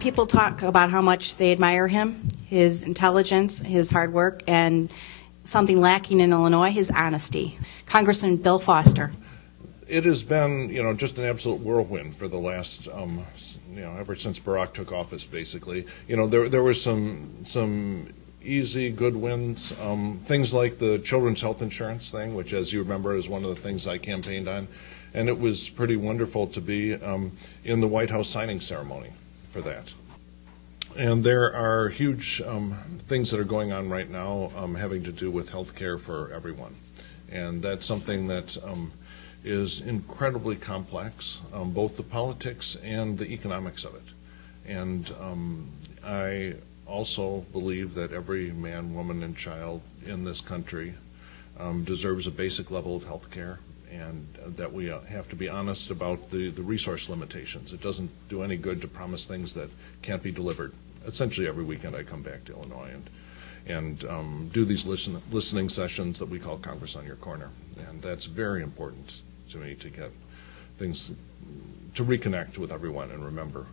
People talk about how much they admire him, his intelligence, his hard work, and something lacking in Illinois, his honesty. Congressman Bill Foster. It has been, just an absolute whirlwind for the last, ever since Barack took office, basically. There were some easy, good wins, things like the children's health insurance thing, which, as you remember, is one of the things I campaigned on. And it was pretty wonderful to be in the White House signing ceremony for that. And there are huge things that are going on right now having to do with health care for everyone. And that's something that is incredibly complex, both the politics and the economics of it. And I also believe that every man, woman, and child in this country deserves a basic level of health care, and that we have to be honest about the resource limitations. It doesn't do any good to promise things that can't be delivered. Essentially every weekend I come back to Illinois and do these listening sessions that we call Congress on Your Corner. And that's very important to me, to get things, to reconnect with everyone and remember,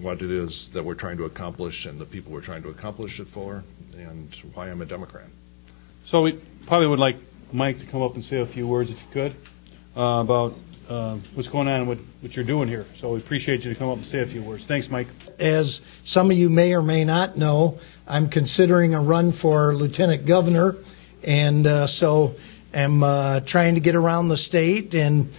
what it is that we're trying to accomplish and the people we're trying to accomplish it for, and why I'm a Democrat. So we probably would like Mike to come up and say a few words, if you could, about what's going on and what you're doing here. So we appreciate you to come up and say a few words. Thanks, Mike. As some of you may or may not know, I'm considering a run for lieutenant governor, and so I'm trying to get around the state and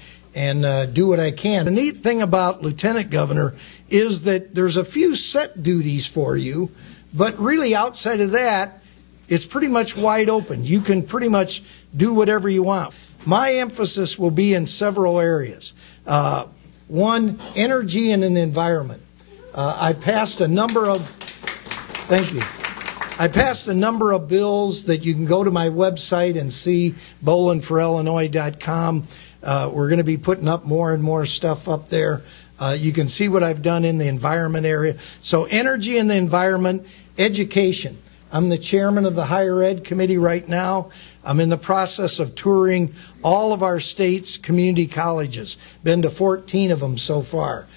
do what I can. The neat thing about lieutenant governor is that there's a few set duties for you, but really outside of that, it's pretty much wide open. You can pretty much do whatever you want. My emphasis will be in several areas. One, energy and the environment. I passed a number of, thank you. I passed a number of bills that you can go to my website and see, bowlandforillinois.com. We're going to be putting up more and more stuff up there. You can see what I've done in the environment area. So energy and the environment, education. I'm the chairman of the higher ed committee right now. I'm in the process of touring all of our state's community colleges. Been to 14 of them so far.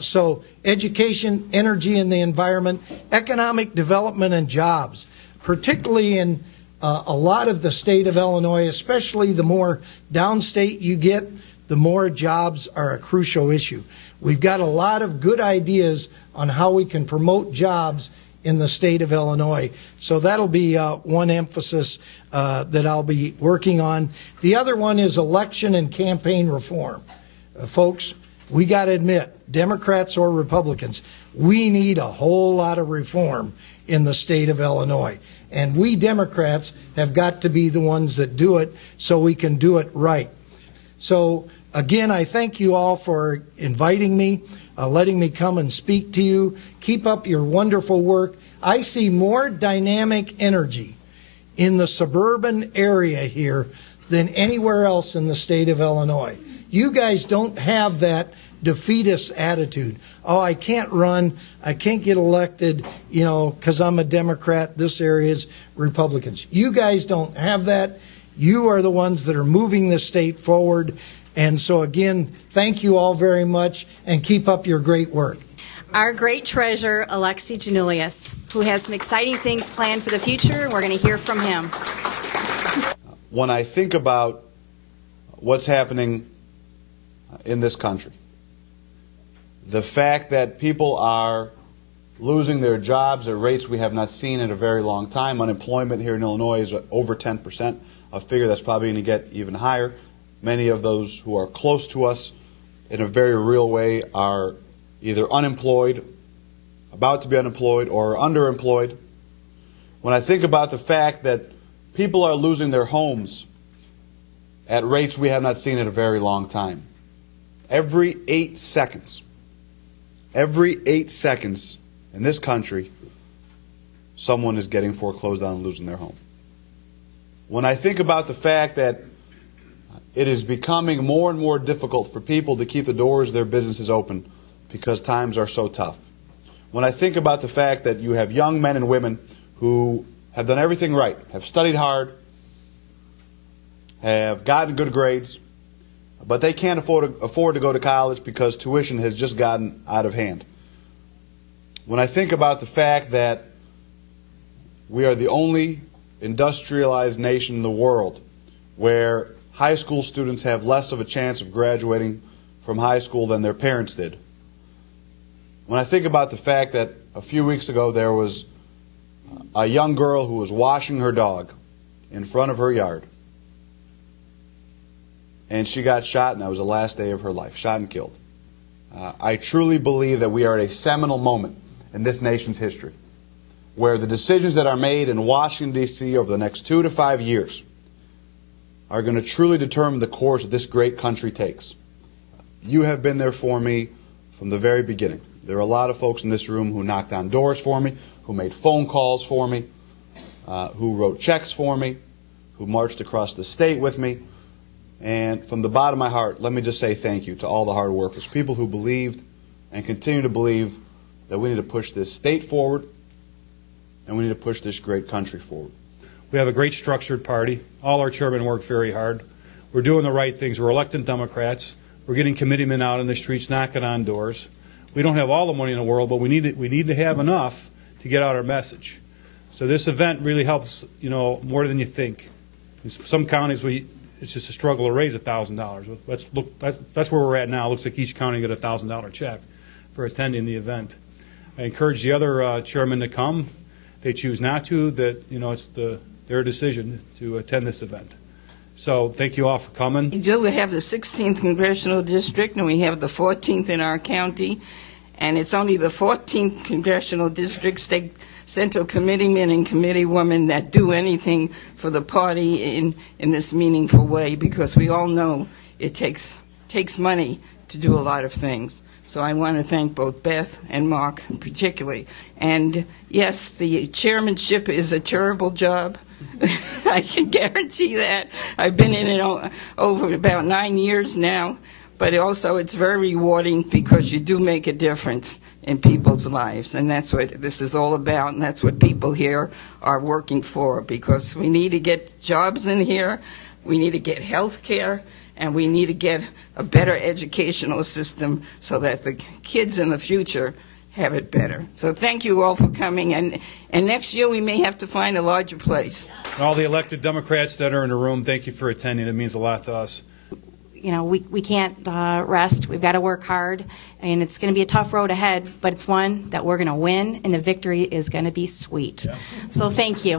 So education, energy and the environment, economic development and jobs, particularly in a lot of the state of Illinois, especially the more downstate you get, the more jobs are a crucial issue. We've got a lot of good ideas on how we can promote jobs in the state of Illinois. So that'll be one emphasis that I'll be working on. The other one is election and campaign reform. Folks, we got to admit, Democrats or Republicans, we need a whole lot of reform in the state of Illinois. And we Democrats have got to be the ones that do it so we can do it right. So again, I thank you all for inviting me, letting me come and speak to you. Keep up your wonderful work. I see more dynamic energy in the suburban area here than anywhere else in the state of Illinois. You guys don't have that defeatist attitude. Oh, I can't run, I can't get elected, because I'm a Democrat, this area is Republicans. You guys don't have that. You are the ones that are moving the state forward. And so again, thank you all very much, and keep up your great work. Our great treasurer, Alexi Janulius, who has some exciting things planned for the future, and we're going to hear from him. When I think about what's happening in this country, the fact that people are losing their jobs at rates we have not seen in a very long time. Unemployment here in Illinois is over 10%, a figure that's probably going to get even higher. Many of those who are close to us in a very real way are either unemployed, about to be unemployed, or underemployed. When I think about the fact that people are losing their homes at rates we have not seen in a very long time, every 8 seconds in this country, someone is getting foreclosed on and losing their home. When I think about the fact that it is becoming more and more difficult for people to keep the doors of their businesses open because times are so tough. When I think about the fact that you have young men and women who have done everything right, have studied hard, have gotten good grades, but they can't afford to go to college because tuition has just gotten out of hand. When I think about the fact that we are the only industrialized nation in the world where high school students have less of a chance of graduating from high school than their parents did. When I think about the fact that a few weeks ago there was a young girl who was washing her dog in front of her yard, and she got shot, and that was the last day of her life, shot and killed. I truly believe that we are at a seminal moment in this nation's history, where the decisions that are made in Washington, D.C. over the next 2 to 5 years are going to truly determine the course that this great country takes. You have been there for me from the very beginning. There are a lot of folks in this room who knocked on doors for me, who made phone calls for me, who wrote checks for me, who marched across the state with me. And from the bottom of my heart, let me just say thank you to all the hard workers, people who believed and continue to believe that we need to push this state forward and we need to push this great country forward. We have a great structured party. All our chairmen work very hard. We're doing the right things. We're electing Democrats. We're getting committeemen out in the streets, knocking on doors. We don't have all the money in the world, but we need to have enough to get out our message. So this event really helps, more than you think. In some counties, it's just a struggle to raise $1,000. That's where we're at now. It looks like each county got a $1,000 check for attending the event. I encourage the other chairmen to come. They choose not to. It's their decision to attend this event. So thank you all for coming. We have the 16th Congressional District, and we have the 14th in our county. And it's only the 14th Congressional District State Central Committeemen and Committeewomen that do anything for the party in this meaningful way, because we all know it takes money to do a lot of things. So I want to thank both Beth and Mark particularly. And yes, the chairmanship is a terrible job. I can guarantee that. I've been in it over about 9 years now. But also it's very rewarding because you do make a difference in people's lives. And that's what this is all about, and that's what people here are working for, because we need to get jobs in here, we need to get health care, and we need to get a better educational system so that the kids in the future have it better. So thank you all for coming, and next year we may have to find a larger place. All the elected Democrats that are in the room, thank you for attending. It means a lot to us. We can't rest. We've got to work hard, and it's going to be a tough road ahead, but it's one that we're going to win, and the victory is going to be sweet. Yeah. So thank you.